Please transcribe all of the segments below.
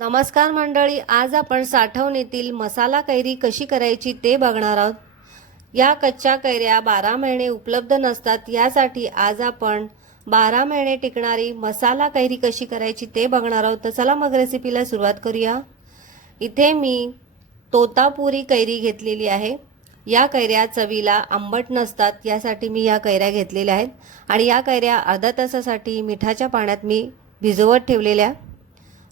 नमस्कार मंडळी आज आपण साठवणीतील मसाला कैरी कशी करायची ते बघणार आहोत. या कच्च्या कैऱ्या बारा महिने उपलब्ध नसतात यासाठी आज आपण बारा महिने टिकणारी मसाला कैरी कशी करायची ते बघणार आहोत. तर चला मग रेसिपीला सुरुवात करूया. इथे मी तोतापुरी कैरी घेतलेली आहे. या कैऱ्या चवीला आंबट नसतात यासाठी मी या कैऱ्या घेतलेल्या आहेत. आणि या कैऱ्या अर्धा तासासाठी मिठाच्या पाण्यात मी भिजवत ठेवलेल्या.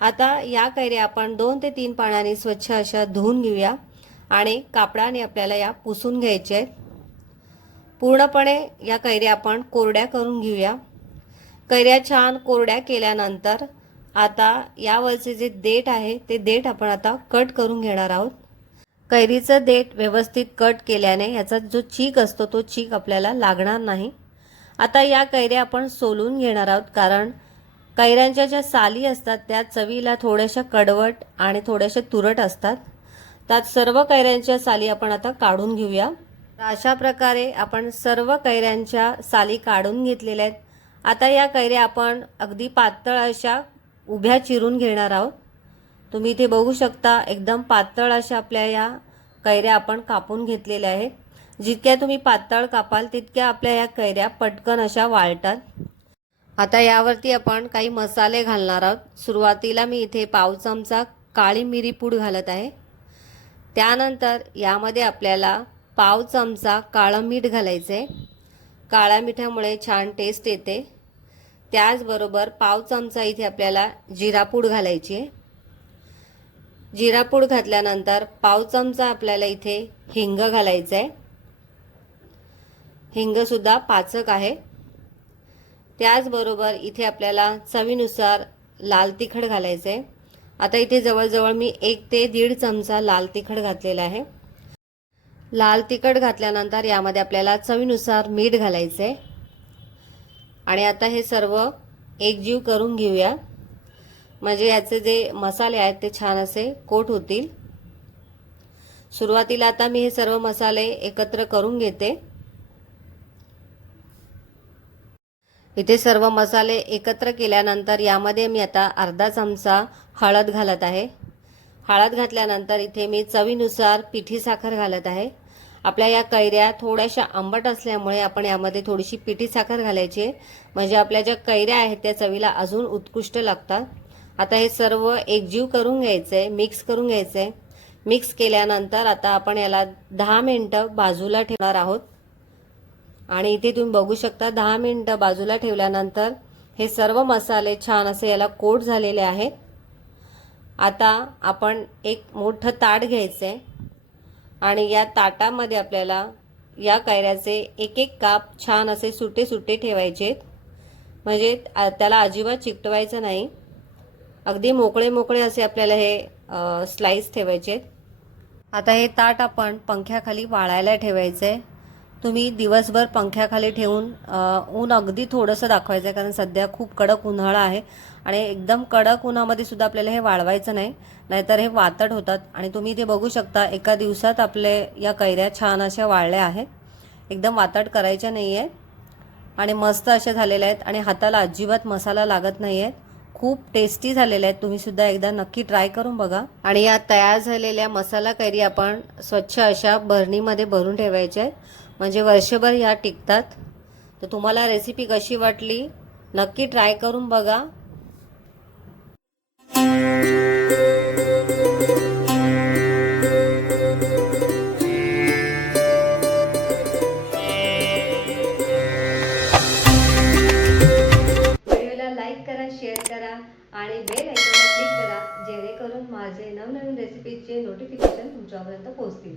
आता या कैऱ्या आपण दोन ते तीन पाण्याने स्वच्छ अशा धुवून घेऊया. आणि कापडाने आपल्याला या पुसून घ्यायच्या आहेत. पूर्णपणे या कैऱ्या आपण कोरड्या करून घेऊया. कैऱ्या छान कोरड्या केल्यानंतर आता यावरचे जे देठ आहे ते देठ आपण आता कट करून घेणार आहोत. कैरीचं देठ व्यवस्थित कट केल्याने याचा जो चीक असतो तो चीक आपल्याला लागणार नाही. आता या कैऱ्या आपण सोलून घेणार आहोत कारण कैऱ्यांच्या ज्या साली असतात त्या चवीला थोड्याशा कडवट आणि थोड्याशा तुरट असतात. त्यात सर्व कैऱ्यांच्या साली आपण आता काढून घेऊया. तर अशा प्रकारे आपण सर्व कैऱ्यांच्या साली काढून घेतलेल्या आहेत. आता या कैऱ्या आपण अगदी पातळ अशा उभ्या चिरून घेणार आहोत. तुम्ही इथे बघू शकता एकदम पातळ अशा आपल्या या कैऱ्या आपण कापून घेतलेल्या आहेत. जितक्या तुम्ही पातळ कापाल तितक्या आपल्या या कैऱ्या पटकन अशा वाळतात. आता यावरती आपण काही मसाले घालणार आहोत. सुरुवातीला मी इथे पाव चमचा काळी मिरी पूड घालत आहे. त्यानंतर यामध्ये आपल्याला पाव चमचा काळं मीठ घालायचं आहे काळ्या मिठामुळे छान टेस्ट येते. त्याचबरोबर पाव चमचा इथे आपल्याला जिरापूड घालायची आहे जिरापूड घातल्यानंतर पाव चमचा आपल्याला इथे हिंग घालायचं आहे हिंगसुद्धा पाचक आहे. त्याचबरोबर इथे आपल्याला चवीनुसार लाल तिखट घालायचं आहे आता इथे जवळजवळ मी एक ते दीड चमचा लाल तिखट घातलेला आहे. लाल तिखट घातल्यानंतर यामध्ये आपल्याला चवीनुसार मीठ घालायचं आहे आणि आता हे सर्व एकजीव करून घेऊया. म्हणजे याचे जे मसाले आहेत ते छान असे कोट होतील. सुरुवातीला आता मी हे सर्व मसाले एकत्र करून घेते. इथे सर्व मसाले एकत्र केल्यानंतर यामध्ये मी आता अर्धा चमचा हळद घालत आहे. हळद घातल्यानंतर इथे मी चवीनुसार पिठी साखर घालत आहे. आपल्या या कैऱ्या थोड्याशा आंबट असल्यामुळे आपण यामध्ये थोडीशी पिठी साखर घालायची आहे. म्हणजे आपल्या ज्या कैऱ्या आहेत त्या चवीला अजून उत्कृष्ट लागतात. आता हे सर्व एकजीव करून घ्यायचं आहे मिक्स करून घ्यायचं. आहे मिक्स केल्यानंतर आता आपण याला दहा मिनटं बाजूला ठेवणार आहोत. आणि इथे तुम्ही बघू शकता दहा मिनटं बाजूला ठेवल्यानंतर हे सर्व मसाले छान असे याला कोट झालेले आहेत. आता आपण एक मोठं ताट घ्यायचं आहे आणि या ताटामध्ये आपल्याला या कैऱ्याचे एक एक काप छान असे सुटे सुटे ठेवायचे म्हणजे त्याला अजिबात चिकटवायचं नाही. अगदी मोकळे मोकळे असे आपल्याला हे स्लाईस ठेवायचे आहेत. आता हे ताट आपण पंख्याखाली वाळायला ठेवायचं आहे तुम्ही दिवसभर पंख्याखाली ठेवून ऊन अगदी थोडंसं दाखवायचं आहे कारण सध्या खूप कडक उन्हाळा आहे आणि एकदम कडक उन्हामध्ये सुद्धा आपल्याला हे वाळवायचं नाही नाहीतर हे वातड होतात. आणि तुम्ही इथे बघू शकता एका दिवसात आपले या कैऱ्या छान अशा वाळल्या आहेत. एकदम वातड करायच्या नाही आहेत आणि मस्त अशा झालेले आहेत आणि हाताला अजिबात मसाला लागत नाही आहेत खूप टेस्टी झालेल्या आहेत. तुम्ही सुद्धा एकदा नक्की ट्राय करून बघा. आणि या तयार झालेल्या मसाला कैरी आपण स्वच्छ अशा भरणीमध्ये भरून ठेवायच्या आहेत म्हणजे वर्षभर ह्या टिकतात. तर तुम्हाला रेसिपी कशी वाटली? नक्की ट्राय करून बघा. लाईक करा शेअर करा आणि बेल क्लिक करा जेणेकरून माझे नवनवीन रेसिपीचे नोटिफिकेशन तुमच्यापर्यंत पोहोचतील.